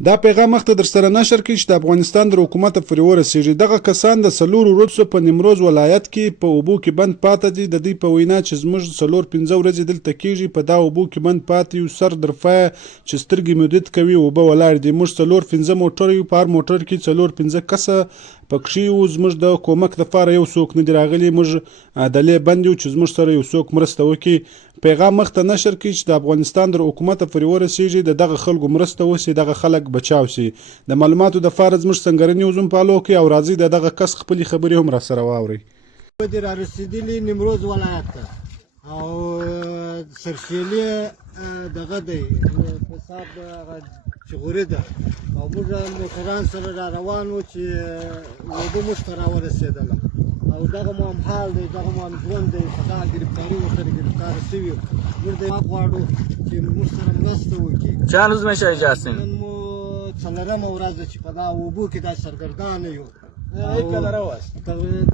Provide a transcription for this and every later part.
دا پیغام مخته در سره نشر کړي چې د افغانستان د حکومت پورې ورسیږي. دغه کسان د 4 ورځو په نیمروز ولایت کې په اوبو کې بند پاتې دي. د دوی په وینا چې زموږ 4-5 ورځې دلته کېږي، په دا اوبو کې بند پاتې یو، سر درفه چې سترګې مودید کوي، اوبه ولاړ دي. موږ 4-5 موټر یو، په هر موټر کې 4-5 کسه پکښې یو. زموږ د کومک دپاره یو څوک نه دي راغلي. موږ دلې بند یو چې زموږ سره یو څوک مرسته وکړي. پیغام مخته نشر کړي چې د افغانستان د حکومت پورې ورسیږي، د دغه خلکو مرسته وشي، دغه خلک بچاو شي. د معلوماتو دپاره زموږ سنګرني وزم فالو کړئ او راځئ د دغه کس خپلې خبرې هم راسره واورئ. را رسېدلي نیمروز ولایت ته او سرخیلې دغه دی حساب هغه چغوري ده او موږ موټران سره را روان وو چې اوبه موږ ته راورسېدله او دغه مو هم حال دی، دغه مو هم ژوند دی. په دغه ګرفتاري ورسره ګرفتاره شوي یو. موږ د غواړو چې موږ سره مرسته وکړي. چند روز میشه اینجا هستین؟ نن مو 4مه ورځ ده چې په دا اوبو کې دا سرګردانه یو.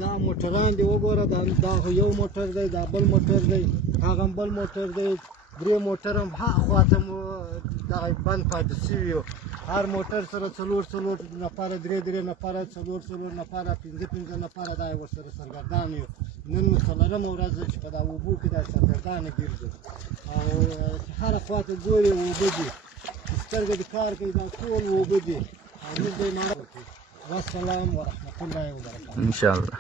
دا موټران دی وګوره، دا یو موټر دی، دا بل موټر دی، هغه بل موټر دی، 3 موټر هم هاخوا ته مو دغه بند پاتې شوي یو. هر موټر سره 4 نفره، 3 نفره، 4 نفره، 5 نفره دا ورسره سرګردان یو. نن مو 4مه ورځ ده چې په دا اوبو کې دا سرګردانه ګرځو او چې هره خوا ته ګورې اوبه دي، سترګې دې کار کوي، دا ټول اوبه دي او موږ به یې والسلام ورحمة الله وبركاته. ان شاء الله.